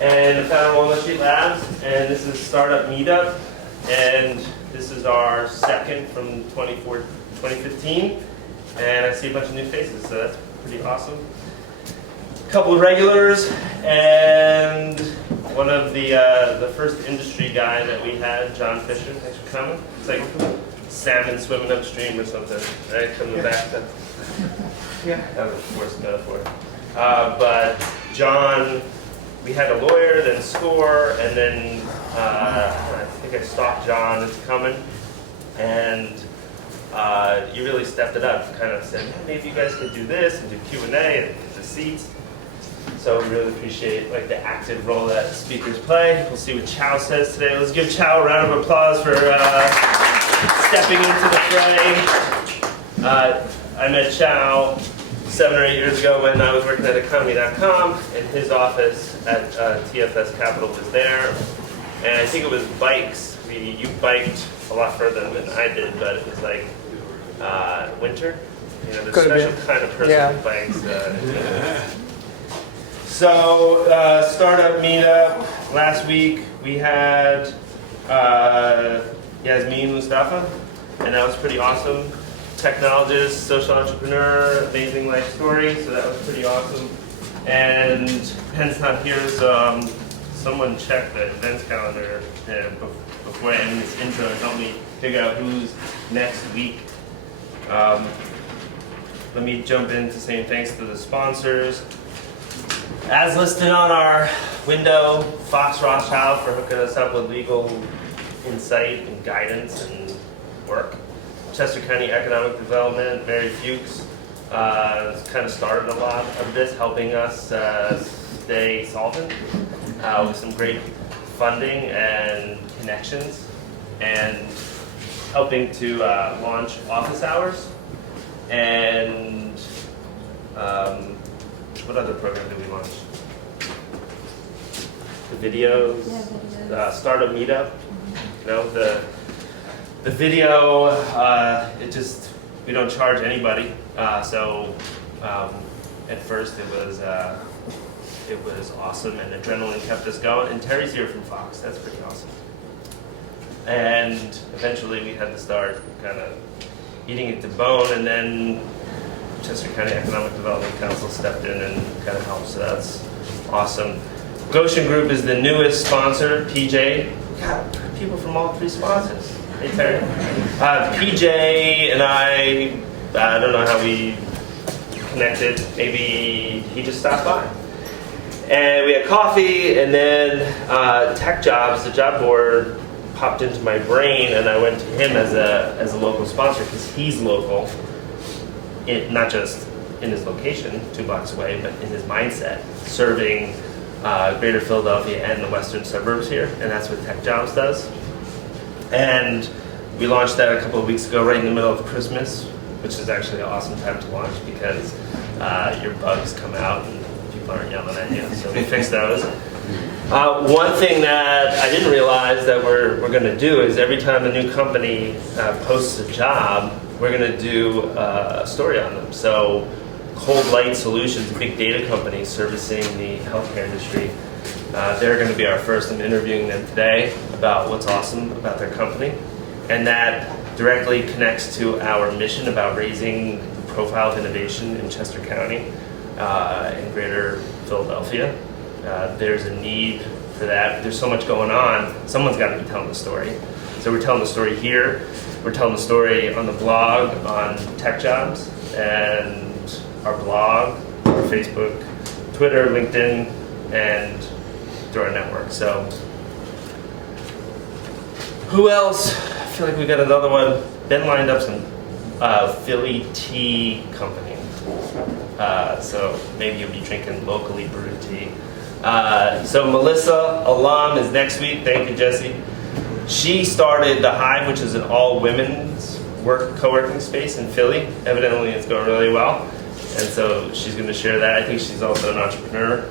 and the founder of Walnut Street Labs, and this is Startup Meetup, and this is our second from 2015, and I see a bunch of new faces, so that's pretty awesome. A couple of regulars, and one of the first industry guy that we had, John Fisher. Thanks for coming. It's like salmon swimming upstream or something, right? Coming back to, yeah, that was a forced metaphor. But John, we had a lawyer, then SCORE, and then I think I stalked John into coming, and you really stepped it up. Kind of said, maybe you guys could do this and do Q&A and the seats. So we really appreciate like the active role that speakers play. We'll see what Chao says today. Let's give Chao a round of applause for stepping into the fray. I met Chao 7 or 8 years ago when I was working at economy.com, and his office at TFS Capital was there. And I think it was bikes. You biked a lot further than I did, but it was like winter. You know, the special kind of person who bikes. So, Startup Meetup, last week we had Yasmin Mustafa, and that was pretty awesome. Technologist, social entrepreneur, amazing life story, so that was pretty awesome. And Ben's not here, so someone check the events calendar before I end this intro and help me figure out who's next week. Let me jump into saying thanks to the sponsors. As listed on our window, Fox Rothschild for hooking us up with legal insight and guidance and work. Chester County Economic Development, Mary Fuchs, kind of started a lot of this, helping us stay solvent with some great funding and connections, and helping to launch office hours. And what other program did we launch? The videos, Startup Meetup. You know, the video, we don't charge anybody. So at first it was awesome, and adrenaline kept us going. And Terry's here from Fox. That's pretty awesome. And eventually we had to start kind of eating it to bone, and then Chester County Economic Development Council stepped in and kind of helped, so that's awesome. Goshen Group is the newest sponsor, PJ. We got people from all three sponsors. Hey, Terry. PJ and I don't know how we connected. Maybe he just stopped by. And we had coffee, and then Tech Jobs, the job board, popped into my brain, and I went to him as a local sponsor because he's local. Not just in his location, 2 blocks away, but in his mindset, serving greater Philadelphia and the western suburbs here, and that's what Tech Jobs does. And we launched that a couple of weeks ago, right in the middle of Christmas, which is actually an awesome time to launch because your bugs come out and people aren't yelling at you, so we fixed those. One thing that I didn't realize that we're going to do is every time a new company posts a job, we're going to do a story on them. So Cold Light Solutions, a big data company servicing the healthcare industry, they're going to be our first. I'm interviewing them today about what's awesome about their company. And that directly connects to our mission about raising the profile of innovation in Chester County and greater Philadelphia. There's a need for that. There's so much going on. Someone's got to be telling the story. So we're telling the story here. We're telling the story on the blog, on Tech Jobs, and our blog, our Facebook, Twitter, LinkedIn, and through our network. So who else? I feel like we got another one. Ben lined up some Philly tea company. So maybe you'll be drinking locally brewed tea. So Melissa Alam is next week. Thank you, Jesse. She started The Hive, which is an all-women's co-working space in Philly. Evidently, it's going really well. And so she's going to share that. I think she's also an entrepreneur.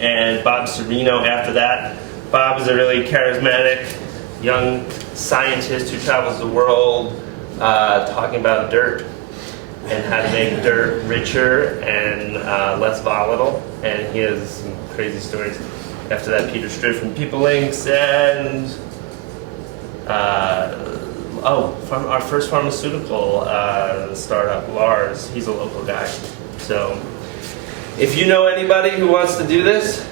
And Bob Serino after that. Bob is a really charismatic young scientist who travels the world talking about dirt and how to make dirt richer and less volatile. And he has some crazy stories. after that, Peter Stritt from People Links, and from our first pharmaceutical startup, Lars. He's a local guy. So if you know anybody who wants to do this,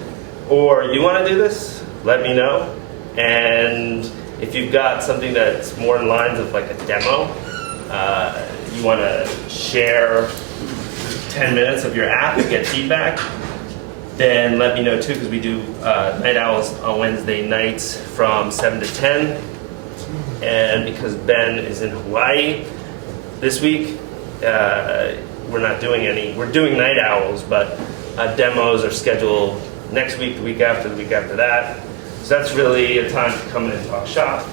or you want to do this, let me know. And if you've got something that's more in lines of like a demo, you want to share 10 minutes of your app and get feedback, then let me know too, because we do night owls on Wednesday nights from 7 to 10. And because Ben is in Hawaii this week, we're not doing any. We're doing night owls, but demos are scheduled next week, the week after that. So that's really a time to come in and talk shop.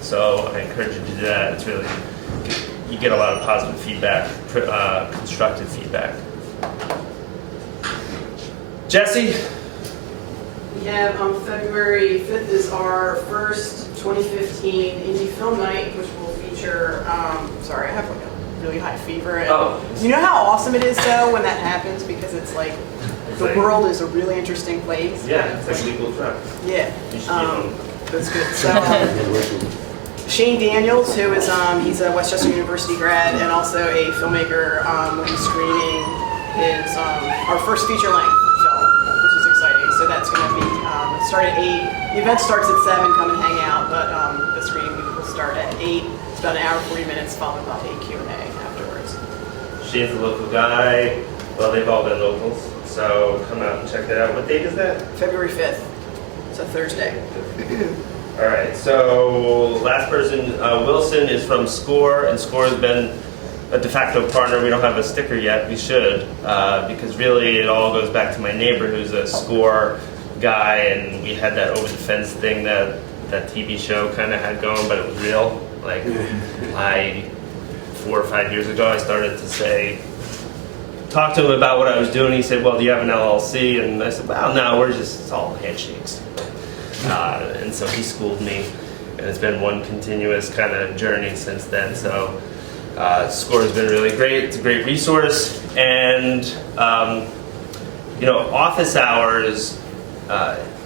So I encourage you to do that. It's really, you get a lot of positive feedback, constructive feedback. Jesse? We have February 5th is our first 2015 Indie Film Night, which will feature, sorry, I have like a really high fever. And you know how awesome it is though when that happens, because it's like, the world is a really interesting place. Yeah, it's like legal truck. Yeah. You should be home. That's good. So, Shane Daniels, who is, he's a Westchester University grad and also a filmmaker, will be screening his, our first feature-length film, which is exciting. So that's going to be, start at 8. The event starts at 7, come and hang out, but the screening will start at 8. It's about an hour, 40 minutes, followed by a Q&A afterwards. Shane's a local guy. Well, they've all been locals. So come out and check that out. What date is that? February 5th. It's a Thursday. All right, so last person, Wilson, is from SCORE, and SCORE has been a de facto partner. We don't have a sticker yet. We should, because really it all goes back to my neighbor who's a SCORE guy, and we had that over the fence thing that TV show kind of had going, but it was real. Like, 4 or 5 years ago, I started to talk to him about what I was doing. He said, well, do you have an LLC? And I said, well, no, it's all handshakes. And so he schooled me, and it's been one continuous kind of journey since then. So SCORE has been really great. It's a great resource. And, office hours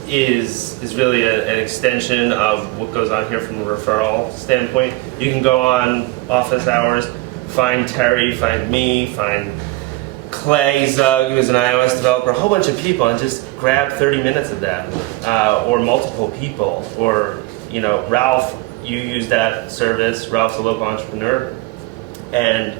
is really an extension of what goes on here from a referral standpoint. You can go on office hours, find Terry, find me, find Clay Zug, who's an iOS developer, a whole bunch of people, and just grab 30 minutes of them, or multiple people, or Ralph, you use that service. Ralph's a local entrepreneur, and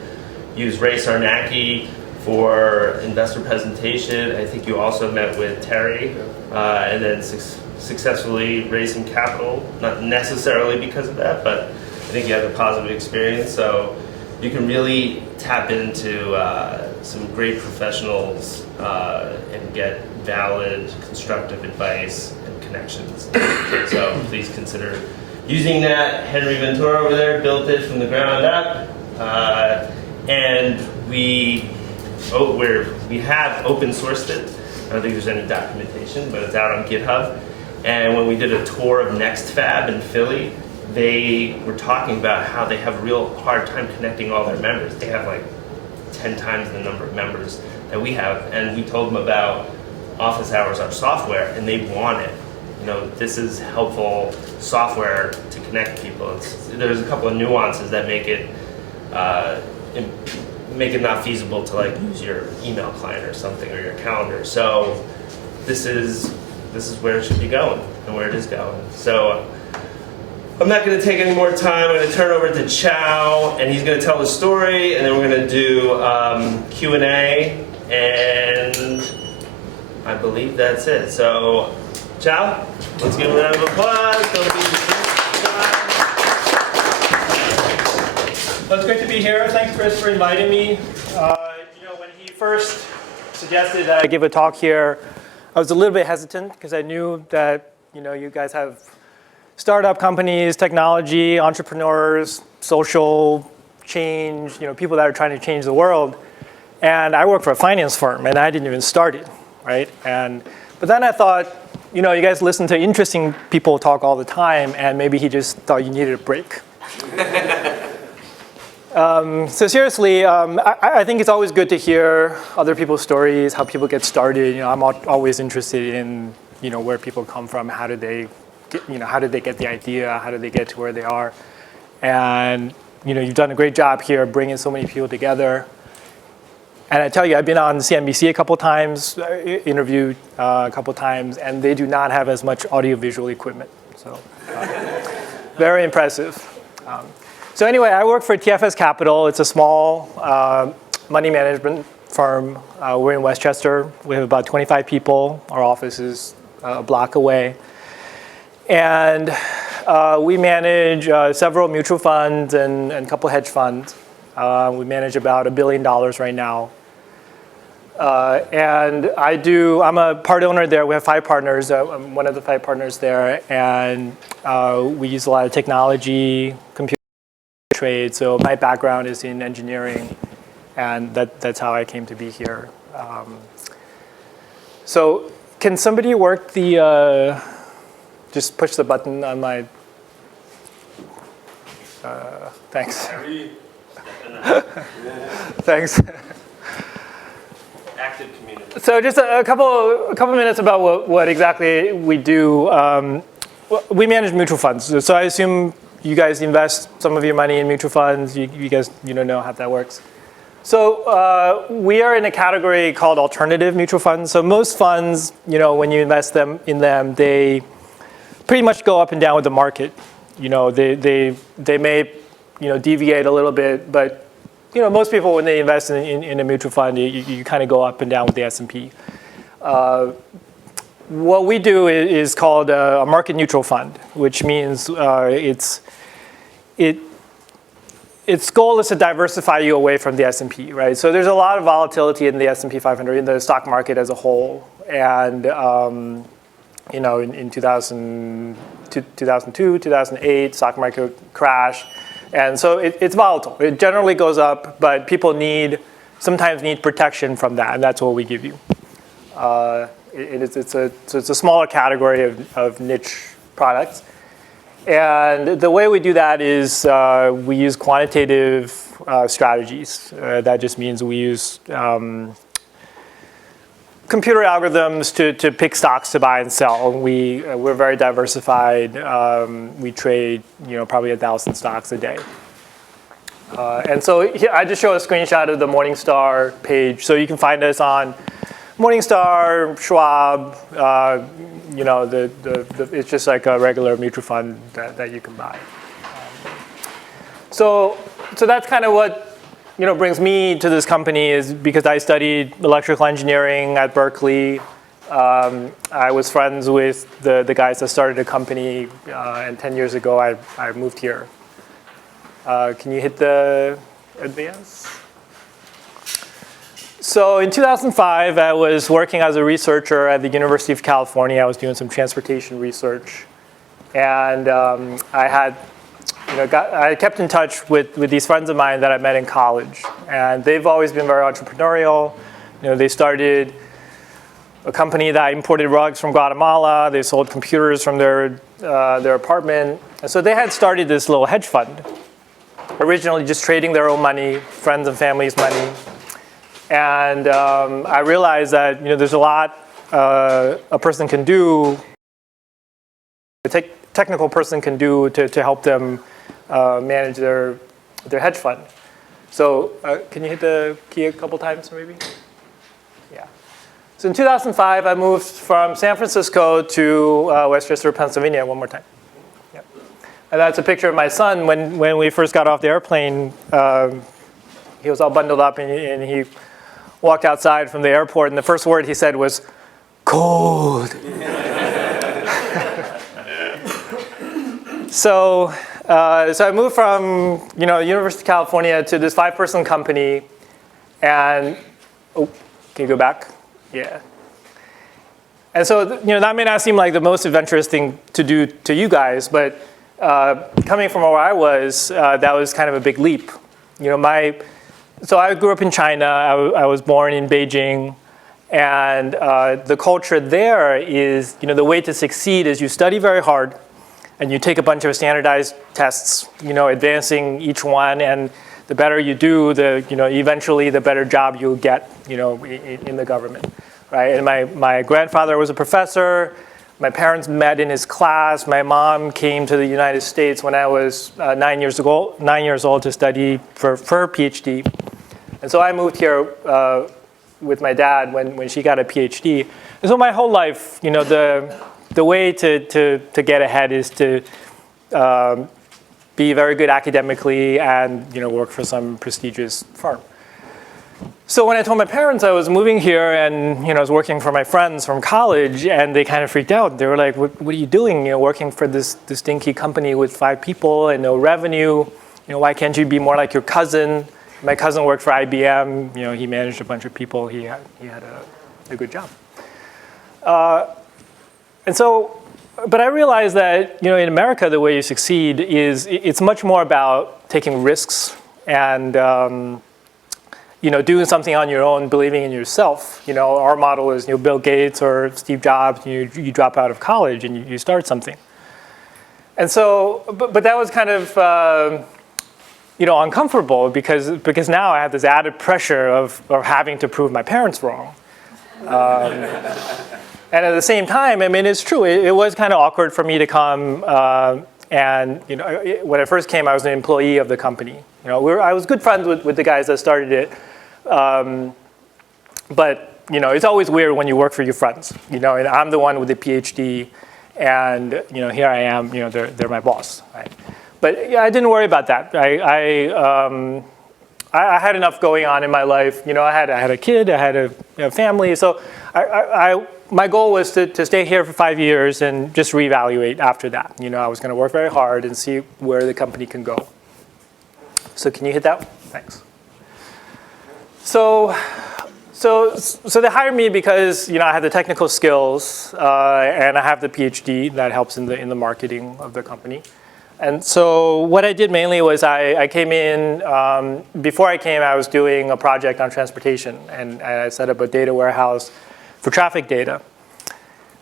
use Ray Sarnacki for investor presentation. I think you also met with Terry, and then successfully raised some capital, not necessarily because of that, but I think you had a positive experience. So you can really tap into some great professionals and get valid, constructive advice and connections. So please consider using that. Henry Ventura over there built it from the ground up, and we have open sourced it. I don't think there's any documentation, but it's out on GitHub. And when we did a tour of NextFab in Philly, they were talking about how they have a real hard time connecting all their members. They have like 10 times the number of members that we have. And we told them about Office Hours, our software, and they want it. This is helpful software to connect people. There's a couple of nuances that make it not feasible to like use your email client or something, or your calendar. So this is where it should be going and where it is going. So I'm not going to take any more time. I'm going to turn over to Chao, and he's going to tell the story, and then we're going to do Q&A, and I believe that's it. So, Chao, let's give him a round of applause. Well, it's great to be here. Thanks, Chris, for inviting me. When he first suggested that I give a talk here, I was a little bit hesitant because I knew that you guys have startup companies, technology, entrepreneurs, social change, people that are trying to change the world. And I work for a finance firm, and I didn't even start it, right? But then I thought, you guys listen to interesting people talk all the time, and maybe he just thought you needed a break. So seriously, I think it's always good to hear other people's stories, how people get started. I'm always interested in where people come from, how did they get the idea, how did they get to where they are, and you've done a great job here bringing so many people together. And I tell you, I've been on CNBC a couple times, interviewed a couple times, and they do not have as much audiovisual equipment. So very impressive. So anyway, I work for TFS Capital. It's a small money management firm. We're in Westchester. We have about 25 people. Our office is a block away. And we manage several mutual funds and a couple hedge funds. We manage about $1 billion right now. And I'm a part owner there. We have 5 partners. I'm one of the 5 partners there. And we use a lot of technology, computer trade. So my background is in engineering. And that's how I came to be here. So can somebody work the, just push the button on my, thanks. Thanks. Active community. So just a couple minutes about what exactly we do. We manage mutual funds. So I assume you guys invest some of your money in mutual funds. You guys know how that works. So we are in a category called alternative mutual funds. So most funds, when you invest in them, they pretty much go up and down with the market. They may deviate a little bit, but most people, when they invest in a mutual fund, you kind of go up and down with the S&P. What we do is called a market neutral fund, which means its goal is to diversify you away from the S&P, right? So there's a lot of volatility in the S&P 500, in the stock market as a whole. And in 2002, 2008, stock market crash. And so it's volatile. It generally goes up, but people sometimes need protection from that, and that's what we give you. It's a smaller category of niche products. And the way we do that is we use quantitative strategies. That just means we use computer algorithms to pick stocks to buy and sell. We're very diversified. We trade probably 1,000 stocks a day. And so here, I just show a screenshot of the Morningstar page. So you can find us on Morningstar, Schwab. It's just like a regular mutual fund that you can buy. So that's kind of what brings me to this company, is because I studied electrical engineering at Berkeley. I was friends with the guys that started the company, and 10 years ago I moved here. Can you hit the advance? So in 2005, I was working as a researcher at the University of California. I was doing some transportation research, and I kept in touch with these friends of mine that I met in college, and they've always been very entrepreneurial. They started a company that imported rugs from Guatemala. They sold computers from their apartment, and so they had started this little hedge fund, originally just trading their own money, friends and family's money. And I realized that there's a lot a person can do, a technical person can do to help them manage their hedge fund. So can you hit the key a couple times maybe? Yeah. So in 2005, I moved from San Francisco to Westchester, Pennsylvania. One more time. Yeah. And that's a picture of my son when we first got off the airplane. He was all bundled up and he walked outside from the airport, and the first word he said was, "Cold." So I moved from University of California to this 5-person company, and can you go back? Yeah. And so that may not seem like the most adventurous thing to do to you guys, but coming from where I was, that was kind of a big leap. So I grew up in China. I was born in Beijing, and the culture there is, the way to succeed is you study very hard, and you take a bunch of standardized tests, advancing each one, and the better you do, eventually the better job you'll get, in the government. right? And my grandfather was a professor. My parents met in his class. My mom came to the United States when I was 9 years old to study for her PhD. And so I moved here with my dad when she got a PhD. And so my whole life, the way to get ahead is to be very good academically and work for some prestigious firm. So when I told my parents I was moving here and I was working for my friends from college, and they kind of freaked out. They were like, "What are you doing? Working for this stinky company with 5 people and no revenue? Why can't you be more like your cousin?" My cousin worked for IBM. He managed a bunch of people. He had a good job. But I realized that in America, the way you succeed is it's much more about taking risks and doing something on your own, believing in yourself. Our model is Bill Gates or Steve Jobs. You drop out of college and you start something. And so, but that was kind of uncomfortable because now I have this added pressure of having to prove my parents wrong. And at the same time, I mean, it's true. It was kind of awkward for me to come. And when I first came, I was an employee of the company. I was good friends with the guys that started it. But it's always weird when you work for your friends. And I'm the one with the PhD, and here I am. They're my boss. Right? But I didn't worry about that. I had enough going on in my life. I had a kid. I had a family. So my goal was to stay here for 5 years and just reevaluate after that. I was going to work very hard and see where the company can go. So can you hit that? Thanks. So they hired me because I have the technical skills and I have the PhD that helps in the marketing of the company. And so what I did mainly was I came in, before I came, I was doing a project on transportation, and I set up a data warehouse for traffic data.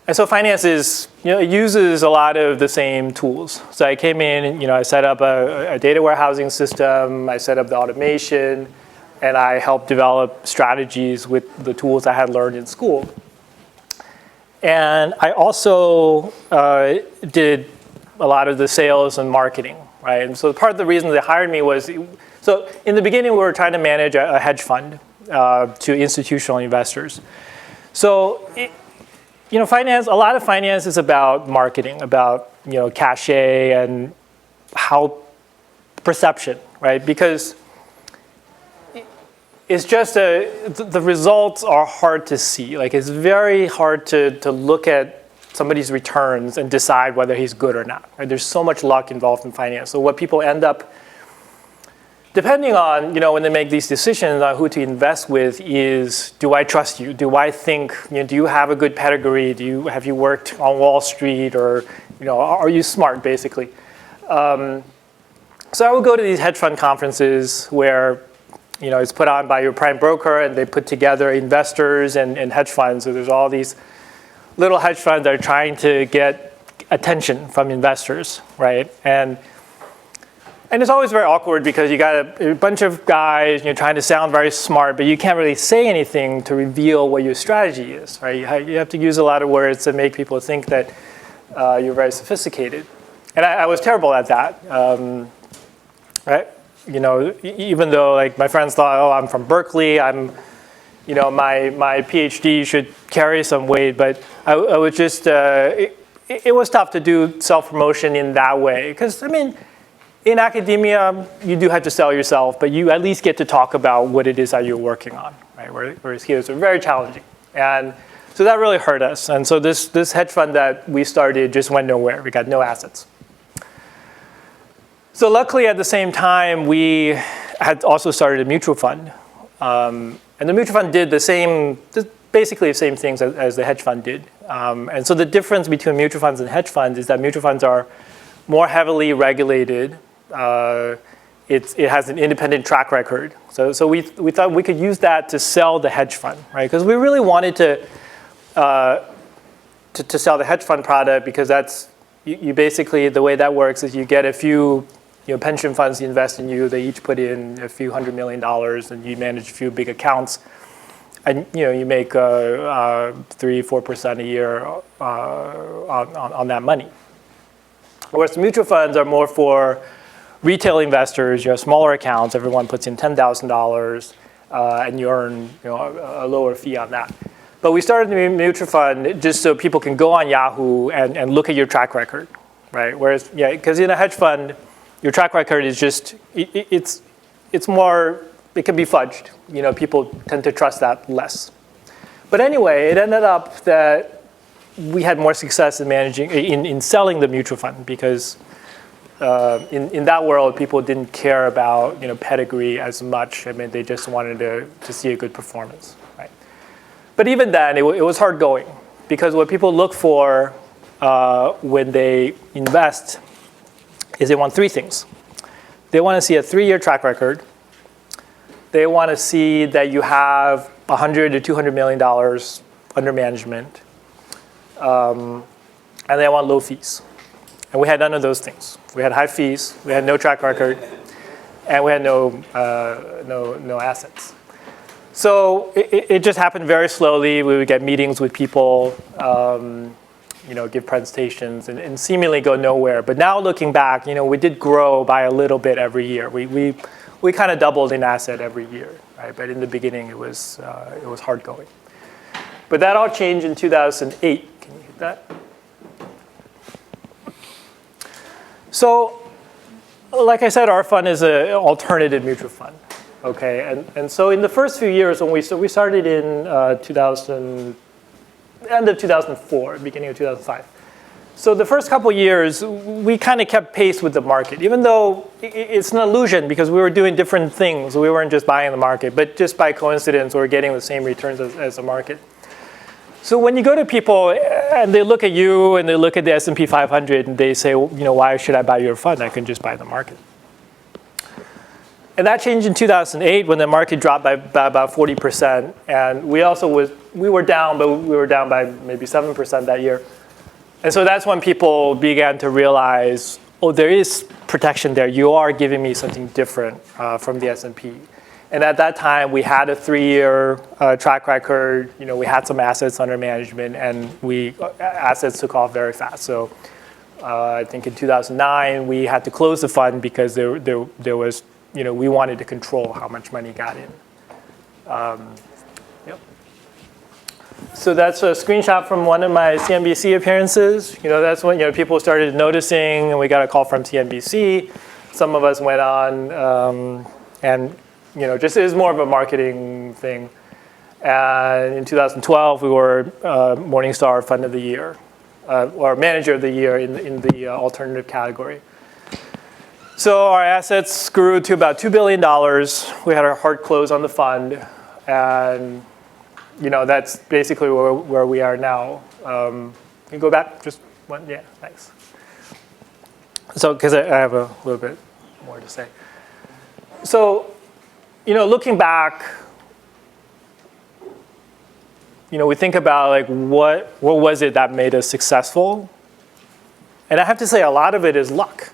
And so finance is, it uses a lot of the same tools. So I came in, and, I set up a data warehousing system, I set up the automation, and I helped develop strategies with the tools I had learned in school. And I also did a lot of the sales and marketing, right? And so part of the reason they hired me was, so in the beginning we were trying to manage a hedge fund to institutional investors. So, finance, a lot of finance is about marketing, about, cachet and how perception, right? Because it's just the results are hard to see. Like it's very hard to look at somebody's returns and decide whether he's good or not. Right? There's so much luck involved in finance. So what people end up, depending on, when they make these decisions on who to invest with is, do I trust you? Do I think, do you have a good pedigree? Have you worked on Wall Street, or, are you smart, basically? So I would go to these hedge fund conferences where, it's put on by your prime broker, and they put together investors and hedge funds. So there's all these little hedge funds that are trying to get attention from investors, right? And it's always very awkward because you got a bunch of guys, and you're trying to sound very smart, but you can't really say anything to reveal what your strategy is, right? You have to use a lot of words to make people think that you're very sophisticated. And I was terrible at that, right? Even though like my friends thought, oh, I'm from Berkeley, my PhD should carry some weight, but I was just, it was tough to do self-promotion in that way. Because, in academia, you do have to sell yourself, but you at least get to talk about what it is that you're working on, right? Whereas here, it's very challenging. And so that really hurt us. And so this hedge fund that we started just went nowhere. We got no assets. So luckily, at the same time, we had also started a mutual fund. And the mutual fund did basically the same things as the hedge fund did. And so the difference between mutual funds and hedge funds is that mutual funds are more heavily regulated. It has an independent track record. So we thought we could use that to sell the hedge fund, right? Because we really wanted to sell the hedge fund product, because that's you basically, the way that works is you get a few pension funds invest in you. They each put in a few $100 million, and you manage a few big accounts. and you make 3-4% a year on that money. Whereas the mutual funds are more for retail investors. You have smaller accounts. Everyone puts in $10,000, and you earn a lower fee on that. But we started the mutual fund just so people can go on Yahoo and look at your track record, right? Whereas, because in a hedge fund, your track record is just it's more. It can be fudged. People tend to trust that less. But anyway, it ended up that we had more success in in selling the mutual fund because in that world, people didn't care about pedigree as much. I mean, they just wanted to see a good performance, right? But even then, it was hard going because what people look for when they invest is they want three things. They want to see a 3-year track record. They want to see that you have $100 to $200 million under management, and they want low fees. And we had none of those things. We had high fees, we had no track record, and we had no assets. So it just happened very slowly. We would get meetings with people, give presentations, and seemingly go nowhere. But now looking back, we did grow by a little bit every year. We kind of doubled in asset every year, right? But in the beginning, it was hard going. But that all changed in 2008. Can you hit that? So, like I said, our fund is an alternative mutual fund, okay? And so in the first few years, when we started in end of 2004, beginning of 2005. So the first couple of years, we kind of kept pace with the market, even though it's an illusion because we were doing different things. We weren't just buying the market, but just by coincidence, we were getting the same returns as the market. So when you go to people and they look at you and they look at the S&P 500 and they say, why should I buy your fund? I can just buy the market. And that changed in 2008 when the market dropped by about 40%. And we were down, but we were down by maybe 7% that year. And so that's when people began to realize, there is protection there. You are giving me something different from the S&P. And at that time, we had a 3-year track record. We had some assets under management, and assets took off very fast. So I think in 2009, we had to close the fund because there was, we wanted to control how much money got in. Yep. So that's a screenshot from one of my CNBC appearances. That's when people started noticing, and we got a call from CNBC. Some of us went on, and just it was more of a marketing thing. And in 2012, we were Morningstar Fund of the Year, or Manager of the Year in the alternative category. So our assets grew to about $2 billion. We had our hard close on the fund, and that's basically where we are now. Can you go back just one? Yeah, thanks. So, because I have a little bit more to say. So, looking back, we think about what was it that made us successful? And I have to say a lot of it is luck.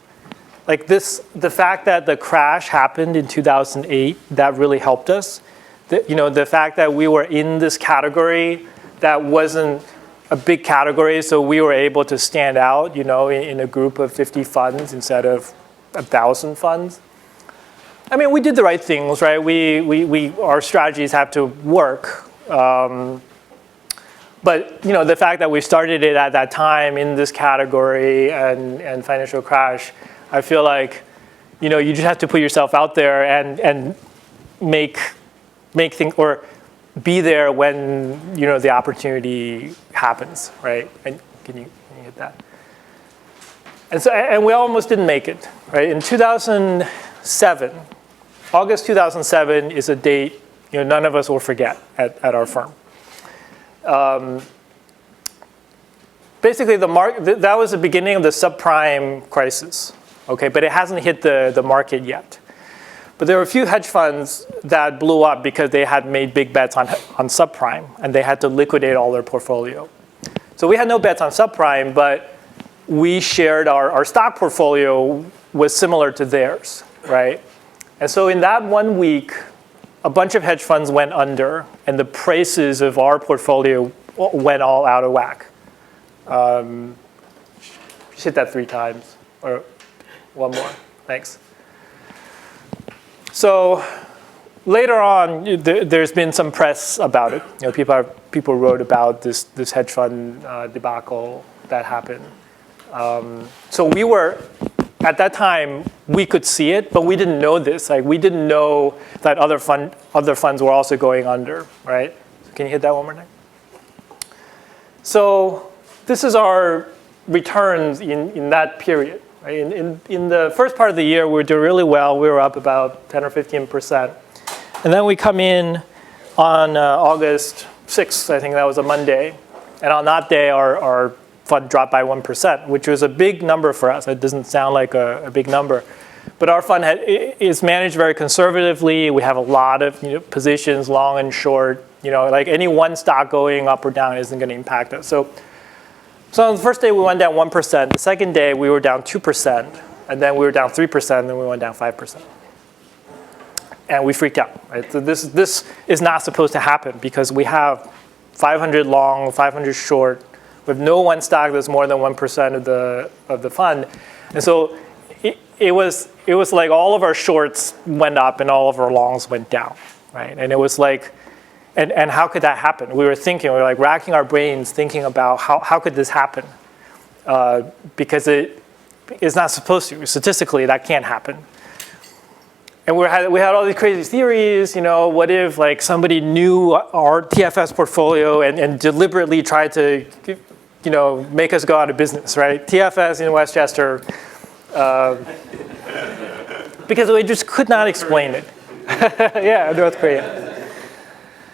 The fact that the crash happened in 2008, that really helped us. The fact that we were in this category that wasn't a big category, so we were able to stand out, in a group of 50 funds instead of 1,000 funds. I mean, we did the right things, right? Our strategies have to work. But the fact that we started it at that time in this category and financial crash, I feel like, you just have to put yourself out there and make things, or be there when, the opportunity happens, right? And can you hit that? And we almost didn't make it, right? In 2007, August 2007 is a date none of us will forget at our firm. Basically, that was the beginning of the subprime crisis, okay? But it hasn't hit the market yet. But there were a few hedge funds that blew up because they had made big bets on subprime, and they had to liquidate all their portfolio. So we had no bets on subprime, but we shared our stock portfolio was similar to theirs, right? And so in that 1 week, a bunch of hedge funds went under, and the prices of our portfolio went all out of whack. Just hit that 3 times, or one more. Thanks. So later on, there's been some press about it. People wrote about this hedge fund debacle that happened. So we were, at that time, we could see it, but we didn't know this. Like, we didn't know that other funds were also going under, right? Can you hit that one more time? So this is our returns in that period. Right? In the first part of the year, we were doing really well. We were up about 10 or 15%. And then we come in on August 6th, I think that was a Monday. And on that day, our fund dropped by 1%, which was a big number for us. It doesn't sound like a big number. But our fund is managed very conservatively. We have a lot of positions, long and short. Like any one stock going up or down isn't going to impact us. So on the first day, we went down 1%. The second day, we were down 2%. And then we were down 3%. And then we went down 5%. And we freaked out. Right? So this is not supposed to happen because we have 500 long, 500 short. We have no one stock that's more than 1% of the fund. And so it was like all of our shorts went up and all of our longs went down. Right? And it was like, and how could that happen? We were like racking our brains thinking about how could this happen? Because it is not supposed to. Statistically, that can't happen. And we had all these crazy theories. What if like somebody knew our TFS portfolio and deliberately tried to, make us go out of business, right? TFS in Westchester, because we just could not explain it. Yeah, North Korea.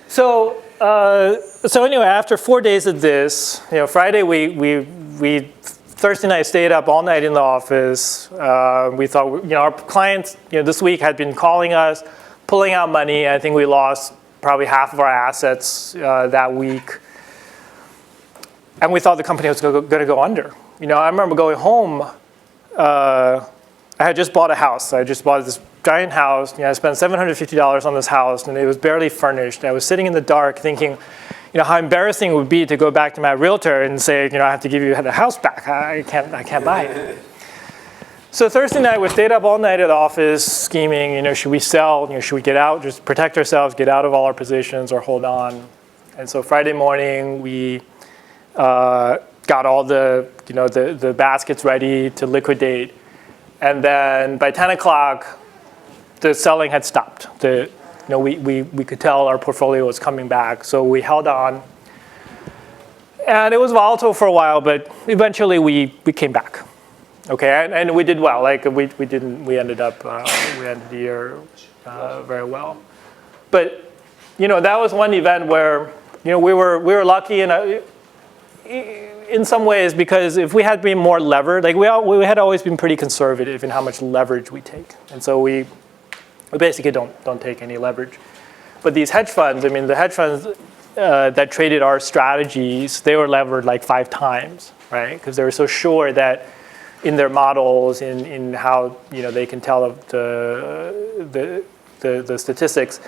So anyway, after 4 days of this, Friday we Thursday night stayed up all night in the office. We thought, our clients, this week had been calling us, pulling out money. I think we lost probably half of our assets that week, and we thought the company was going to go under. I remember going home. I had just bought a house. I just bought this giant house. I spent $750 on this house, and it was barely furnished. I was sitting in the dark thinking, how embarrassing it would be to go back to my realtor and say, I have to give you the house back. I can't buy it. So Thursday night, we stayed up all night at the office scheming, should we sell? Should we get out, just protect ourselves, get out of all our positions or hold on? And so Friday morning, we got all the baskets ready to liquidate. And then by 10 o'clock, the selling had stopped. We could tell our portfolio was coming back, so we held on. And it was volatile for a while, but eventually we came back. Okay, and we did well. Like we ended the year very well. But that was one event where we were lucky in some ways, because if we had been more levered, like we had always been pretty conservative in how much leverage we take, and so we basically don't take any leverage. But these hedge funds, the hedge funds that traded our strategies, they were levered like 5 times, right? Because they were so sure that in their models, in how they can tell the statistics,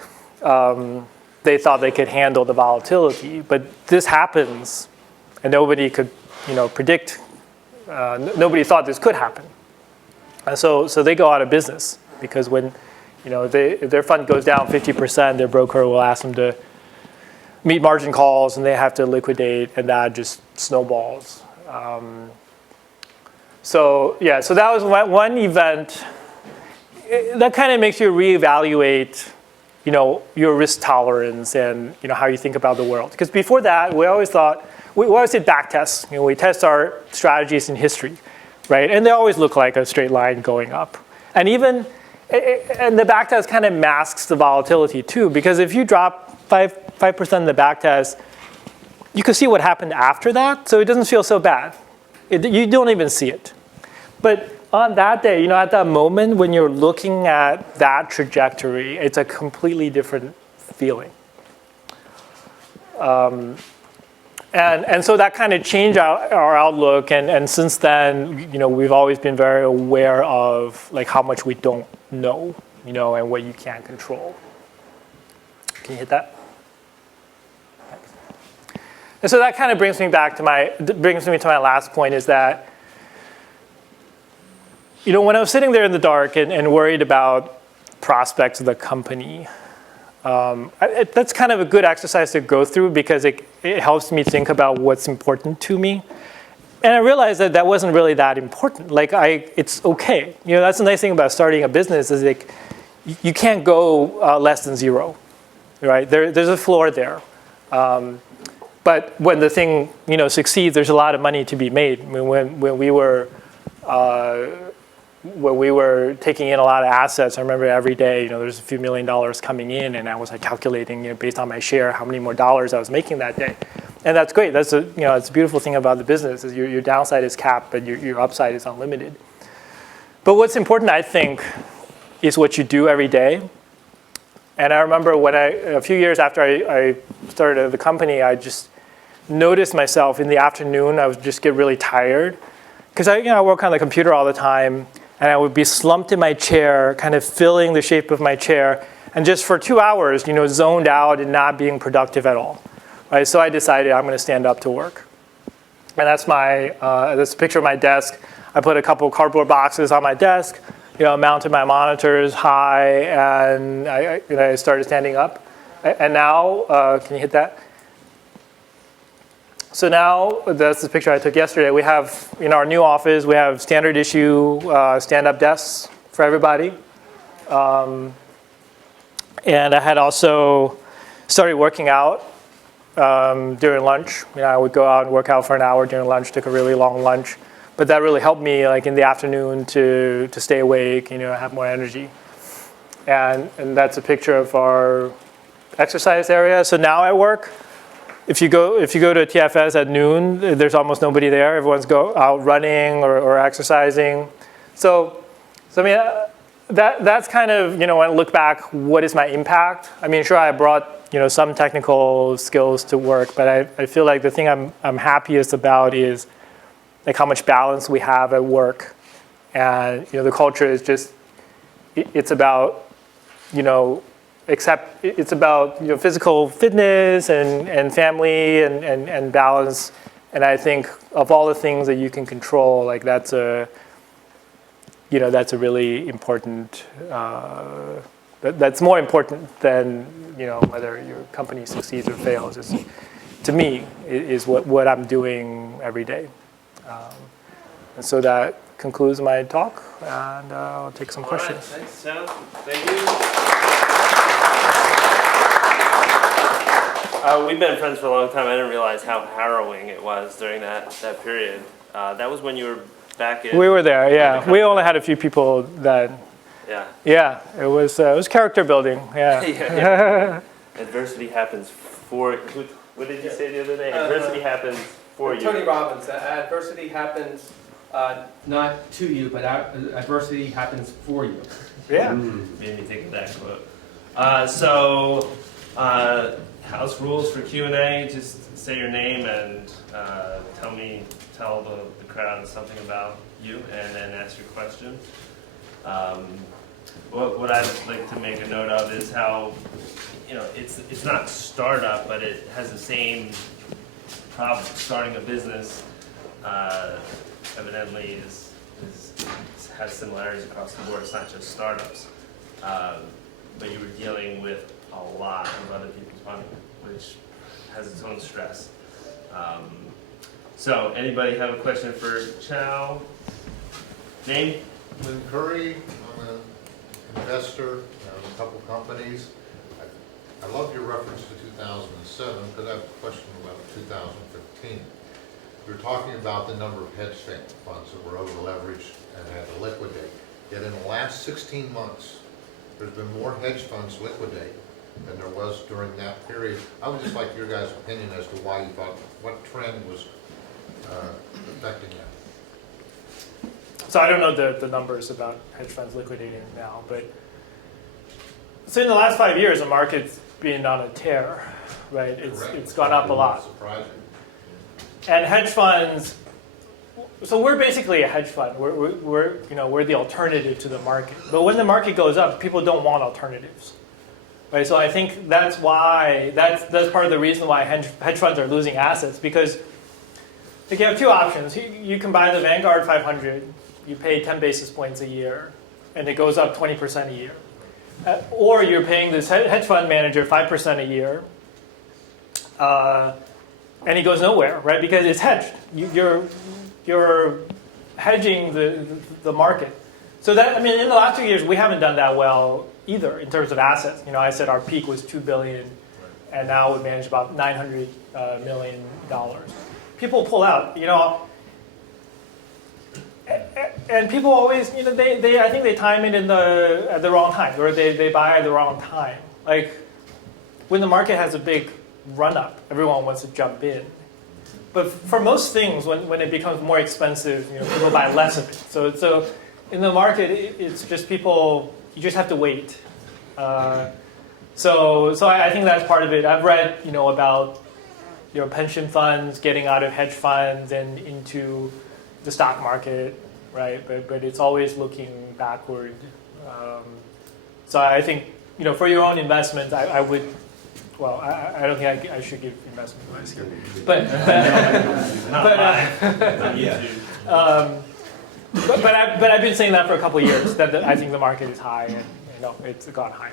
they thought they could handle the volatility. But this happens, and nobody could predict. Nobody thought this could happen, and so they go out of business because when if their fund goes down 50%, their broker will ask them to meet margin calls, and they have to liquidate, and that just snowballs. So that was one event. That kind of makes you reevaluate, your risk tolerance and how you think about the world. Because before that, we always did back tests. We test our strategies in history, right? And they always look like a straight line going up. And the back test kind of masks the volatility too, because if you drop 5% in the back test, you can see what happened after that, so it doesn't feel so bad. You don't even see it. But on that day, at that moment when you're looking at that trajectory, it's a completely different feeling. And so that kind of changed our outlook, and since then, we've always been very aware of like how much we don't know, and what you can't control. Can you hit that? And so that kind of brings me to my last point is that, when I was sitting there in the dark and worried about prospects of the company, that's kind of a good exercise to go through because it helps me think about what's important to me. And I realized that wasn't really that important. It's okay. That's the nice thing about starting a business is you can't go less than zero, right? There's a floor there. But when the thing, succeeds, there's a lot of money to be made. I mean, when we were taking in a lot of assets, I remember every day, there's a few $1 million coming in, and I was calculating, based on my share, how many more dollars I was making that day. And that's great. That's it's a beautiful thing about the business is your downside is capped, but your upside is unlimited. But what's important, I think, is what you do every day. And I remember a few years after I started the company, I just noticed myself in the afternoon, I would just get really tired. Because I work on the computer all the time, and I would be slumped in my chair, kind of filling the shape of my chair, and just for 2 hours, zoned out and not being productive at all. Right? So I decided I'm going to stand up to work. And that's a picture of my desk. I put a couple cardboard boxes on my desk, mounted my monitors high, and I started standing up. And now, can you hit that? So now, that's the picture I took yesterday. We have, in our new office, we have standard issue stand-up desks for everybody. And I had also started working out during lunch. I would go out and work out for an hour during lunch, took a really long lunch. But that really helped me, in the afternoon, to stay awake, have more energy. And that's a picture of our exercise area. So now at work, if you go to TFS at noon, there's almost nobody there. Everyone's out running or exercising. So I mean, that's kind of, when I look back, what is my impact? I mean, sure, I brought, some technical skills to work, but I feel like the thing I'm happiest about is how much balance we have at work. And, the culture is just, it's about, it's about physical fitness and family and balance. And I think of all the things that you can control, that's a really important. That's more important than whether your company succeeds or fails. To me, is what I'm doing every day. And so that concludes my talk, and I'll take some questions. Thanks, Chao. Thank you. We've been friends for a long time. I didn't realize how harrowing it was during that period. That was when you were back in. We were there, yeah. We only had a few people that. Yeah. Yeah, it was character building. Yeah. Yeah. Adversity happens for. What did you say the other day? Adversity happens for you. Tony Robbins. Adversity happens not to you, but adversity happens for you. Yeah. Made me think of that quote. So, house rules for Q&A. Just say your name and tell the crowd something about you, and then ask your question. What I'd like to make a note of is how, it's not startup, but it has the same problem. Starting a business evidently has similarities across the board. It's not just startups, but you were dealing with a lot of other people's money, which has its own stress. So, anybody have a question for Chao? Name? Lynn Curry. I'm an investor in a couple companies. I love your reference to 2007 because I have a question about 2015. We were talking about the number of hedge funds that were over leveraged and had to liquidate. Yet in the last 16 months, there's been more hedge funds liquidate than there was during that period. I would just like your guys' opinion as to why you thought, what trend was affecting that. So I don't know the numbers about hedge funds liquidating now, but so in the last 5 years, the market's been on a tear, right? It's gone up a lot. Surprising. And hedge funds, so we're basically a hedge fund. We're the alternative to the market. But when the market goes up, people don't want alternatives, right? So I think that's why that's part of the reason why hedge funds are losing assets, because like you have two options. You can buy the Vanguard 500, you pay 10 basis points a year, and it goes up 20% a year. Or you're paying this hedge fund manager 5% a year, and he goes nowhere, right? Because it's hedged. You're hedging the market. So that, I mean, in the last 2 years, we haven't done that well either in terms of assets. You know, I said our peak was $2 billion, and now we manage about $900 million. People pull out, you know, and people always, you know, I think they time it at the wrong time, or they buy at the wrong time. Like when the market has a big run up, everyone wants to jump in. But for most things, when it becomes more expensive, you know, people buy less of it. So in the market, it's just people, you just have to wait. So I think that's part of it. I've read, you know, about, you know, pension funds getting out of hedge funds and into the stock market, right? But it's always looking backward. So I think, you know, for your own investments, I would. Well, I don't think I should give investment advice here, but I've been saying that for a couple of years, that I think the market is high, and you know, it's gone higher.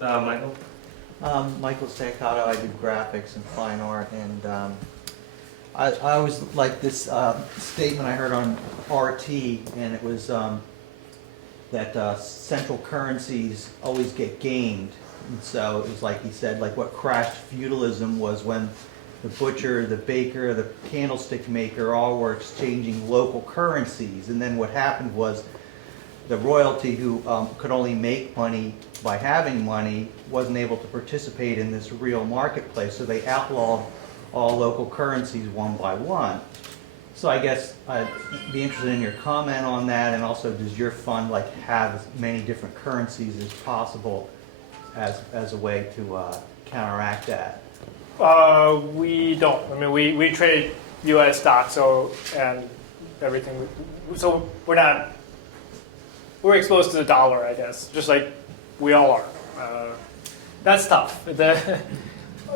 Michael? Michael Staccato. I do graphics and fine art, and I always like this statement I heard on RT, and it was that central currencies always get gamed. And so it was like he said, like what crashed feudalism was when the butcher, the baker, the candlestick maker all were exchanging local currencies. And then what happened was the royalty, who could only make money by having money, wasn't able to participate in this real marketplace. So they outlawed all local currencies one by one. So I guess I'd be interested in your comment on that, and also does your fund like have as many different currencies as possible as a way to counteract that? We don't. I mean, we trade U.S. stocks and everything. So we're exposed to the dollar, I guess, just like we all are. That's tough.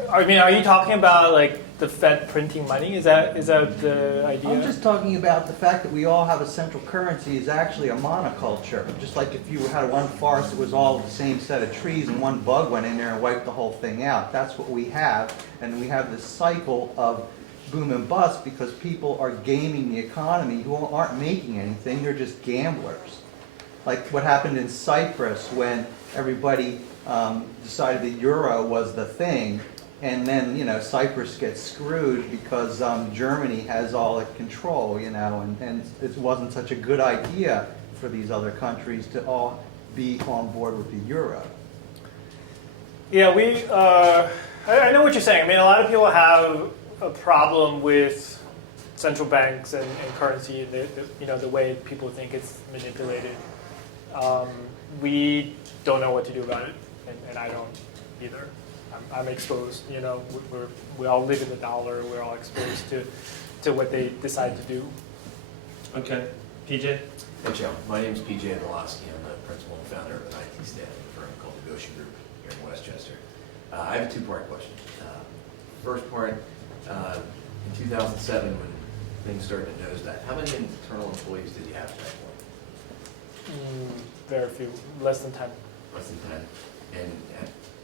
I mean, are you talking about like the Fed printing money? Is that the idea? I'm just talking about the fact that we all have a central currency is actually a monoculture. Just like if you had one forest that was all the same set of trees and one bug went in there and wiped the whole thing out. That's what we have. And we have this cycle of boom and bust because people are gaming the economy who aren't making anything. They're just gamblers. Like what happened in Cyprus when everybody decided that euro was the thing. And then, you know, Cyprus gets screwed because Germany has all the control, you know, and it wasn't such a good idea for these other countries to all be on board with the euro. Yeah, I know what you're saying. I mean, a lot of people have a problem with central banks and currency, you know, the way people think it's manipulated. We don't know what to do about it, and I don't either. I'm exposed, you know, we all live in the dollar, we're all exposed to what they decide to do. Okay. PJ? Hey, Joe. My name is PJ Adolowski. I'm the principal and founder of an IT staffing firm called the Goshen Group here in Westchester. I have a two-part question. First part, in 2007, when things started to nosedive, how many internal employees did you have at that point? Very few, less than 10. Less than 10. And,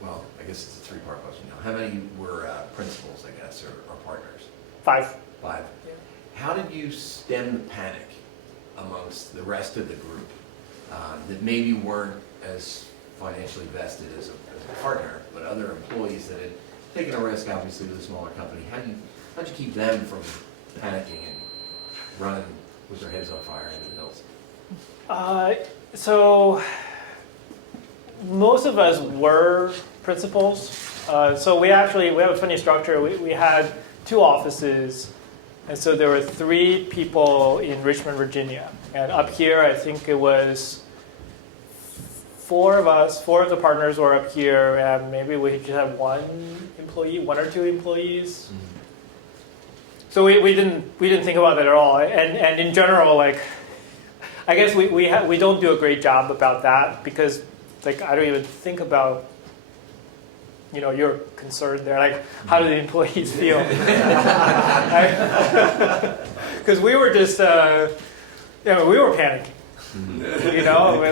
well, I guess it's a three-part question now. How many were principals, I guess, or partners? 5. 5. Yeah. How did you stem the panic amongst the rest of the group that maybe weren't as financially vested as a partner, but other employees that had taken a risk, obviously, with a smaller company? How'd you keep them from panicking and running with their heads on fire into the hills? So most of us were principals. So we have a funny structure. We had 2 offices, and so there were 3 people in Richmond, Virginia. And up here, I think it was 4 of us. 4 of the partners were up here, and maybe we just had 1 employee, 1 or 2 employees. Mm-hmm. So we didn't think about that at all. And in general, like, I guess we don't do a great job about that because like I don't even think about your concern there. Like, how do the employees feel? Because we were just we were panicking.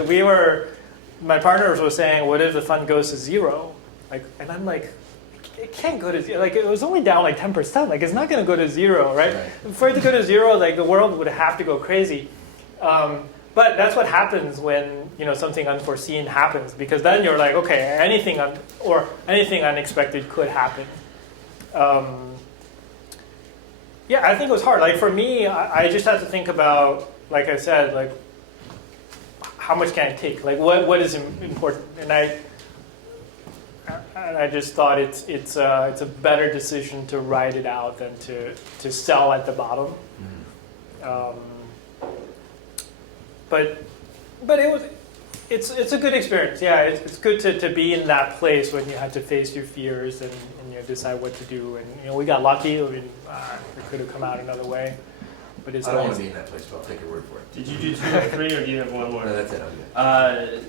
We were. My partners were saying, "What if the fund goes to zero?" And I'm like, it can't go to zero. Like, it was only down like 10%. Like, it's not going to go to zero, right? For it to go to zero, like the world would have to go crazy. But that's what happens when something unforeseen happens, because then you're like, okay, anything unexpected could happen. Yeah, I think it was hard. Like for me, I just had to think about, like I said, like how much can I take? Like what is important? And I just thought it's a better decision to ride it out than to sell at the bottom. But it's a good experience. Yeah, it's good to be in that place when you had to face your fears and decide what to do. And we got lucky. I mean, it could have come out another way. But it's I don't want to be in that place, but I'll take your word for it. Did you do 2 or 3, or do you have one more? No, that's it. I'm good.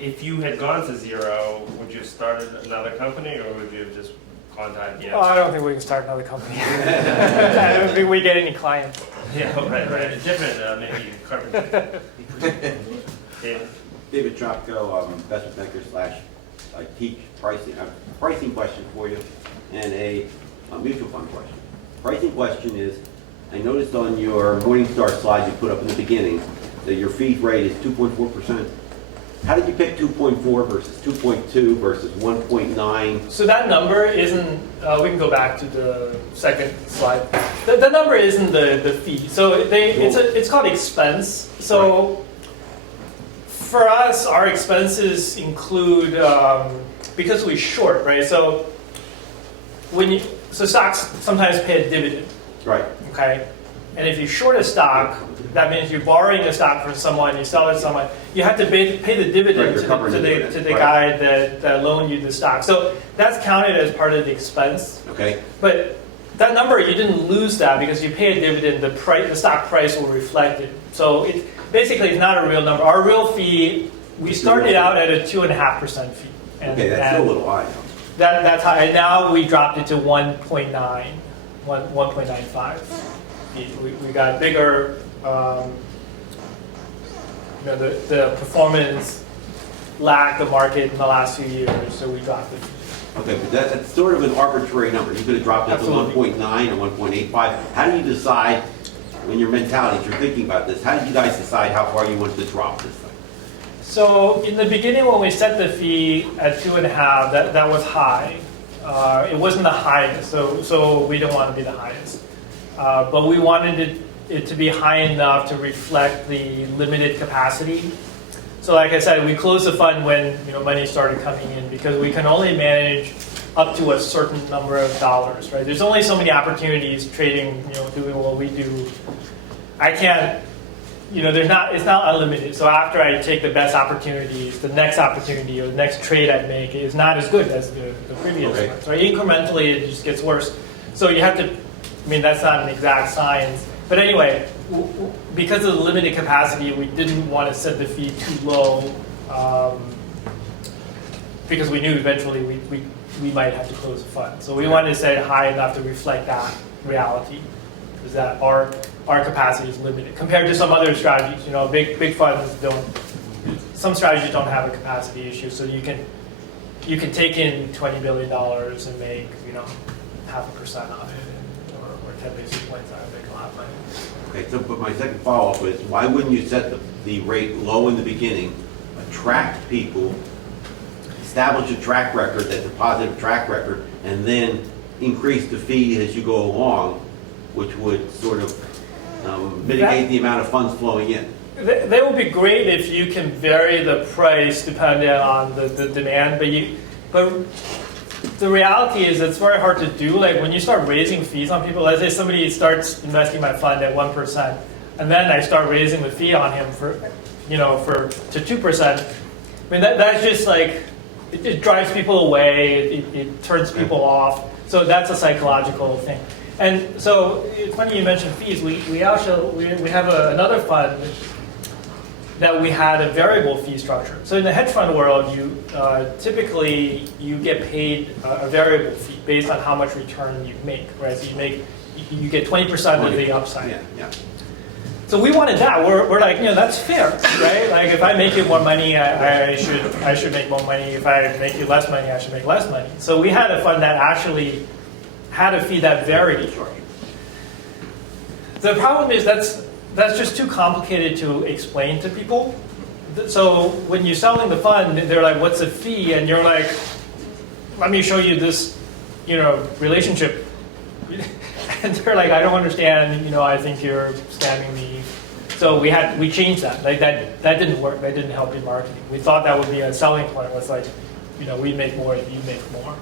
If you had gone to zero, would you have started another company, or would you have just contacted? Oh, I don't think we can start another company. I don't think we get any clients. Yeah, right. Different, maybe carpenter. David Tropko, investment banker / I teach pricing. Pricing question for you, and a mutual fund question. Pricing question is, I noticed on your Morningstar slide you put up in the beginning that your fee rate is 2.4%. How did you pick 2.4 versus 2.2 versus 1.9? So that number isn't, we can go back to the second slide. The number isn't the fee. So it's called expense. So for us, our expenses include, because we short, right? So stocks sometimes pay a dividend. Right. Okay. And if you short a stock, that means you're borrowing a stock from someone, you sell it to someone, you have to pay the dividend to the guy that loaned you the stock. So that's counted as part of the expense. Okay. But that number, you didn't lose that because you pay a dividend, the stock price will reflect it. So it basically it's not a real number. Our real fee, we started out at a 2.5% fee. Okay, that's still a little high. That's high. And now we dropped it to 1.95. We got bigger. The performance lagged the market in the last few years, so we dropped it. Okay, but that's sort of an arbitrary number. You could have dropped it to 1.9 or 1.85. How do you decide, when your mentality, you're thinking about this, how did you guys decide how far you wanted to drop this thing? So in the beginning, when we set the fee at 2.5, that was high. It wasn't the highest, so we didn't want to be the highest. But we wanted it to be high enough to reflect the limited capacity. So like I said, we closed the fund when money started coming in because we can only manage up to a certain number of dollars, right? There's only so many opportunities trading, doing what we do. I can't, it's not unlimited. So after I take the best opportunities, the next opportunity or the next trade I make is not as good as the previous ones, right? Incrementally, it just gets worse. So you have to, that's not an exact science. But anyway, because of the limited capacity, we didn't want to set the fee too low because we knew eventually we might have to close the fund. So we wanted to set it high enough to reflect that reality, is that our capacity is limited compared to some other strategies. Big funds don't. Some strategies don't have a capacity issue, so you can take in $20 billion and make 0.5% on it, or 10 basis points on it. Okay, so but my second follow-up is, why wouldn't you set the rate low in the beginning, attract people, establish a track record that's a positive track record, and then increase the fee as you go along, which would sort of mitigate the amount of funds flowing in? That would be great if you can vary the price depending on the demand, but the reality is it's very hard to do. Like when you start raising fees on people, let's say somebody starts investing my fund at 1%, and then I start raising the fee on him to 2%. That's just like it drives people away. It turns people off. So that's a psychological thing. And so it's funny you mentioned fees. We have another fund that we had a variable fee structure. So in the hedge fund world, you typically you get paid a variable fee based on how much return you make, right? So you get 20% of the upside. Yeah. So we wanted that. We're like, that's fair, right? Like if I make you more money, I should make more money. If I make you less money, I should make less money. So we had a fund that actually had a fee that varied. The problem is that's just too complicated to explain to people. So when you're selling the fund, they're like, "What's a fee?" And you're like, "Let me show you this, relationship." And they're like, "I don't understand. I think you're scamming me." So we changed that. Like that didn't work. That didn't help in marketing. We thought that would be a selling point. Was like, we make more if you make more.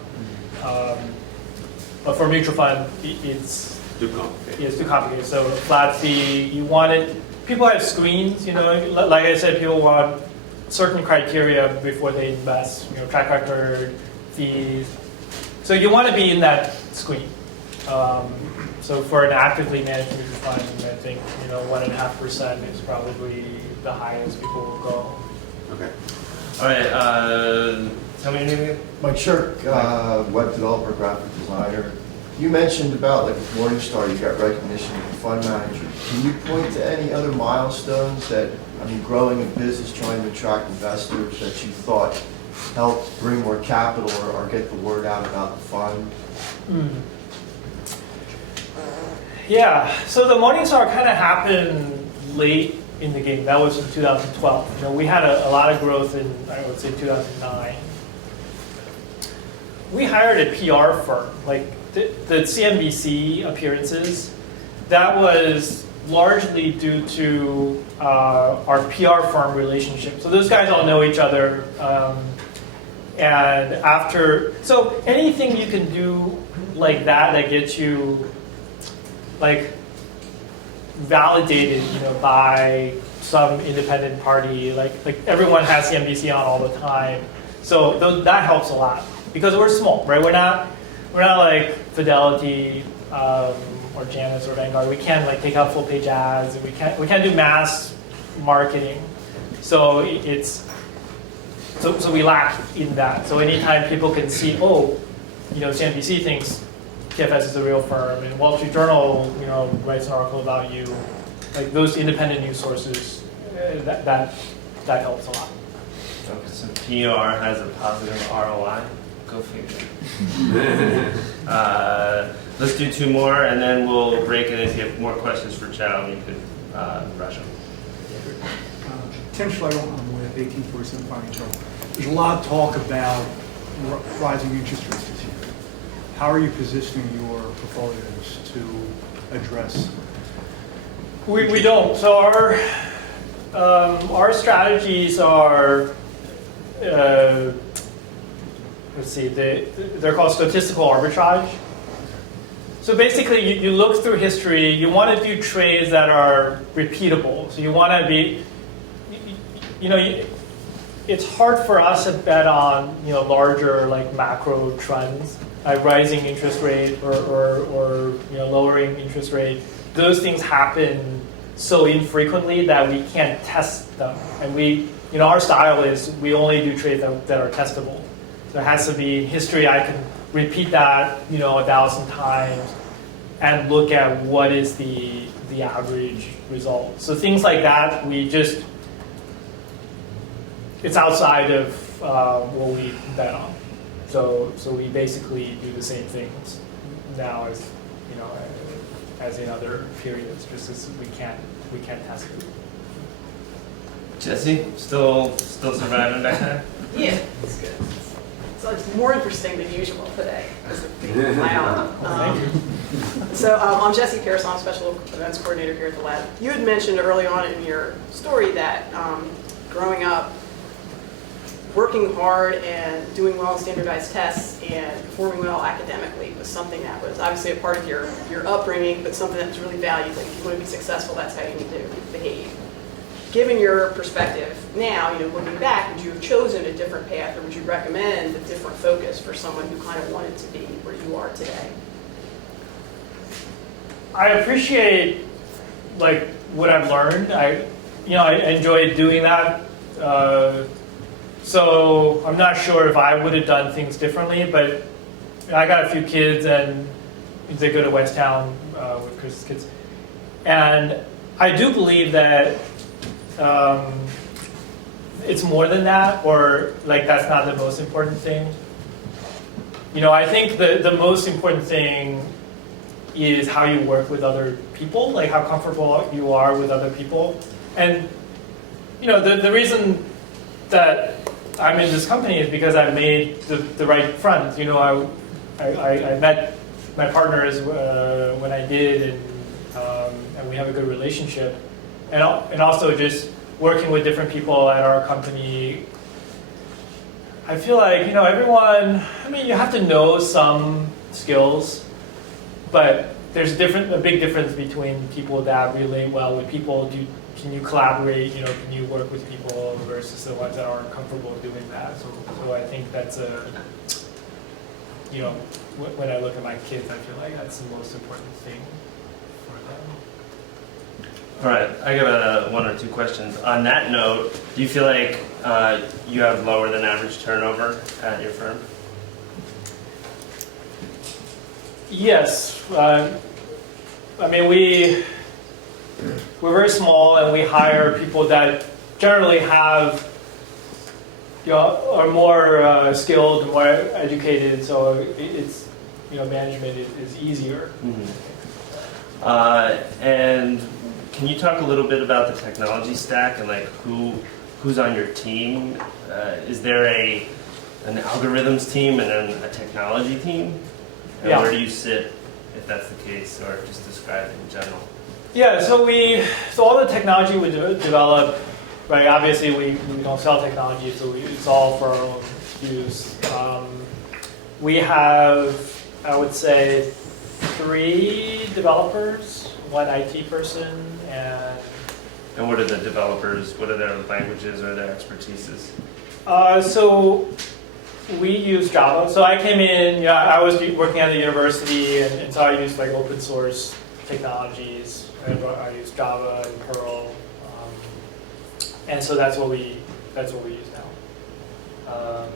But for mutual fund, it's Too complicated. it's too complicated. So flat fee, people have screens, like I said, people want certain criteria before they invest, track record, fees. So you want to be in that screen. So for an actively managed mutual fund, I think, 1.5% is probably the highest people will go. Okay. All right, tell me your name again. Mike Shirk, web developer, graphic designer. You mentioned about like with Morningstar, you got recognition as a fund manager. Can you point to any other milestones that, growing a business, trying to attract investors that you thought helped bring more capital or get the word out about the fund? Yeah, so the Morningstar kind of happened late in the game. That was in 2012. We had a lot of growth in, I would say, 2009. We hired a PR firm, like the CNBC appearances. That was largely due to our PR firm relationship. So those guys all know each other. So anything you can do like that gets you like validated, by some independent party. Like everyone has CNBC on all the time. So that helps a lot because we're small, right? We're not like Fidelity or Janus or Vanguard. We can't like take out full page ads. We can't do mass marketing. So so we lack in that. So anytime people can see, CNBC thinks TFS is a real firm, and Wall Street Journal, writes an article about you. Like those independent news sources, that helps a lot. Okay, so PR has a positive ROI. Go figure. Let's do two more, and then we'll break it. If you have more questions for Chao, you could rush them. Tim Schlegel, I'm with 1847 Financial. There's a lot of talk about rising interest rates this year. How are you positioning your portfolios to address? We don't. So our strategies are, let's see, they're called statistical arbitrage. So basically, you look through history. You want to do trades that are repeatable. So you want to be, it's hard for us to bet on larger like macro trends, like rising interest rate or lowering interest rate. Those things happen so infrequently that we can't test them. And our style is we only do trades that are testable. There has to be history. I can repeat that 1,000 times and look at what is the average result. So things like that, it's outside of what we bet on. So we basically do the same things now as in other periods, just as we can't test it. Jesse, still surviving back there? Yeah, it's good. So it's more interesting than usual today. So I'm Jesse Pierce. I'm Special Events Coordinator here at the lab. You had mentioned early on in your story that growing up, working hard and doing well in standardized tests and performing well academically was something that was obviously a part of your upbringing, but something that was really valued. Like if you want to be successful, that's how you need to behave. Given your perspective now, looking back, would you have chosen a different path, or would you recommend a different focus for someone who kind of wanted to be where you are today? I appreciate like what I've learned. I enjoy doing that. So I'm not sure if I would have done things differently, but I got a few kids and they go to West Town with Chris's kids. And I do believe that it's more than that, or like that's not the most important thing. I think the most important thing is how you work with other people, like how comfortable you are with other people. And the reason that I'm in this company is because I made the right friends. I met my partners when I did, and we have a good relationship. And also just working with different people at our company, I feel like, everyone, you have to know some skills, but there's a big difference between people that relate well with people. Can you collaborate, can you work with people versus the ones that aren't comfortable doing that. So I think that's when I look at my kids, I feel like that's the most important thing for them. All right, I got one or two questions. On that note, do you feel like you have lower than average turnover at your firm? Yes. We're very small, and we hire people that generally have, are more skilled, more educated, so it's, management is easier. Mm-hmm. And can you talk a little bit about the technology stack and like who's on your team? Is there an algorithms team and then a technology team? And Yeah. where do you sit, if that's the case, or just describe it in general? Yeah, so all the technology we develop, right? Obviously, we don't sell technology, so it's all for our own use. We have, I would say, 3 developers, 1 IT person, And what are the developers? What are their languages or their expertises? So we use Java. So I came in, I was working at the university, and so I used like open source technologies. I use Java and Perl, and so that's what we use now.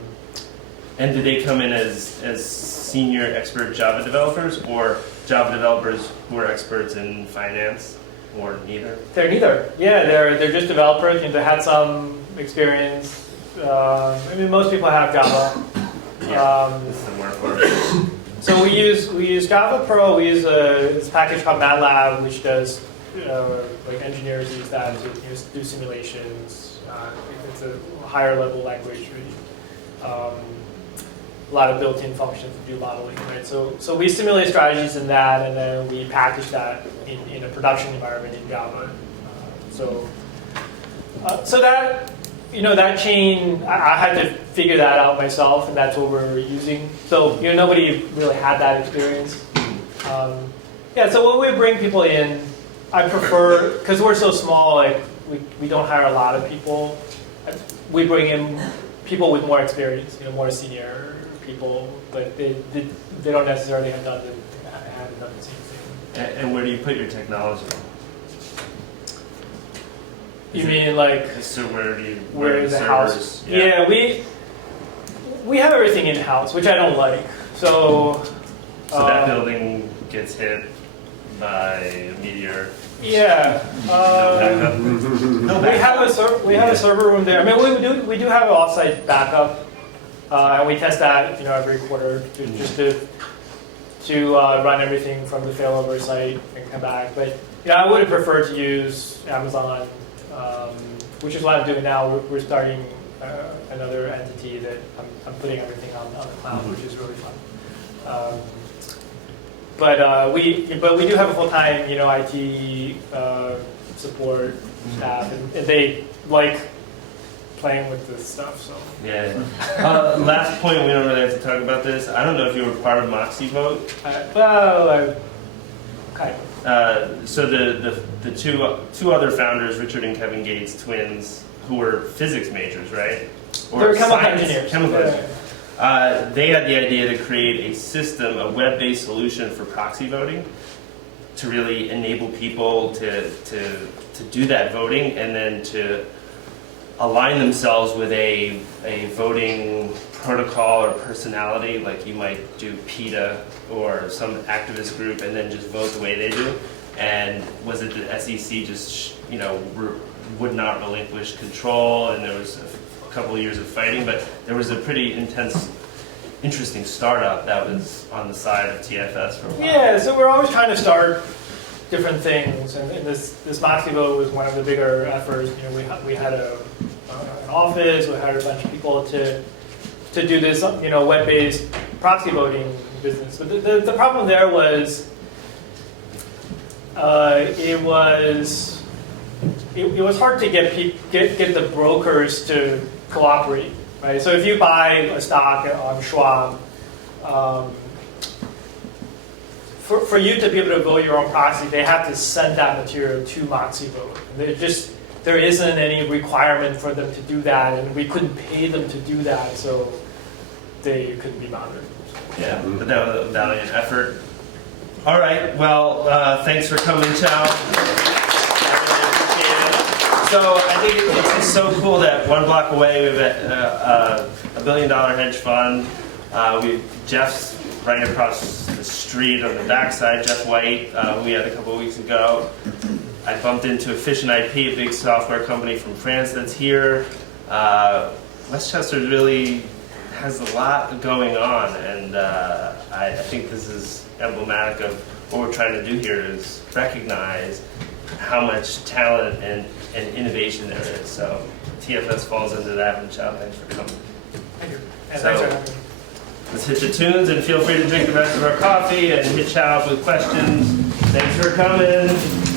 And do they come in as senior expert Java developers or Java developers who are experts in finance, or neither? They're neither. Yeah, they're just developers. They had some experience. Most people have Java. This is the word for it. So we use Java, Perl. We use this package called MATLAB, which does like engineers use that to do simulations. It's a higher level language. A lot of built-in functions to do modeling, right? So we simulate strategies in that, and then we package that in a production environment in Java. So that that chain, I had to figure that out myself, and that's what we're using. So nobody really had that experience. So when we bring people in, I prefer, because we're so small, like we don't hire a lot of people. We bring in people with more experience, more senior people, but they don't necessarily haven't done the same thing. And where do you put your technology? You mean like? So where Where the house? Yeah, we have everything in house, which I don't like. So that building gets hit by a meteor. Yeah. We have a server room there. We do have an offsite backup, and we test that every quarter just to run everything from the failover site and come back. But I would have preferred to use Amazon, which is what I'm doing now. We're starting another entity that I'm putting everything on the cloud, which is really fun. But we do have a full-time IT support staff, and they like playing with this stuff. So yeah. Last point, we don't really have to talk about this. I don't know if you were part of Moxie Vote. Kind of. So the two other founders, Richard and Kevin Gates, twins, who were physics majors, right? They're chemical engineers. Chemical engineers. They had the idea to create a system, a web-based solution for proxy voting, to really enable people to do that voting and then to align themselves with a voting protocol or personality, like you might do PETA or some activist group and then just vote the way they do. And was it the SEC just, you know, would not relinquish control, and there was a couple of years of fighting, but there was a pretty intense, interesting startup that was on the side of TFS for a while. Yeah, so we're always trying to start different things, and this Moxie vote was one of the bigger efforts. You know, we had an office, we hired a bunch of people to do this, you know, web-based proxy voting business. But the problem there was it was hard to get the brokers to cooperate, right? So if you buy a stock on Schwab, for you to be able to vote your own proxy, they have to send that material to Moxie Vote. There isn't any requirement for them to do that, and we couldn't pay them to do that, so they couldn't be bothered. Yeah, but that was a valiant effort. All right, well, thanks for coming, Chao. So I think it's just so cool that one block away we have a $1 billion hedge fund. Jeff's right across the street on the backside, Jeff White, we had a couple of weeks ago. I bumped into Efficient IP, a big software company from France that's here. Westchester really has a lot going on, and I think this is emblematic of what we're trying to do here is recognize how much talent and innovation there is. So TFS falls into that, and Chao, thanks for coming. Thank you. And So, thanks for having me. let's hit the tunes, and feel free to drink the rest of our coffee and hit Chao up with questions. Thanks for coming.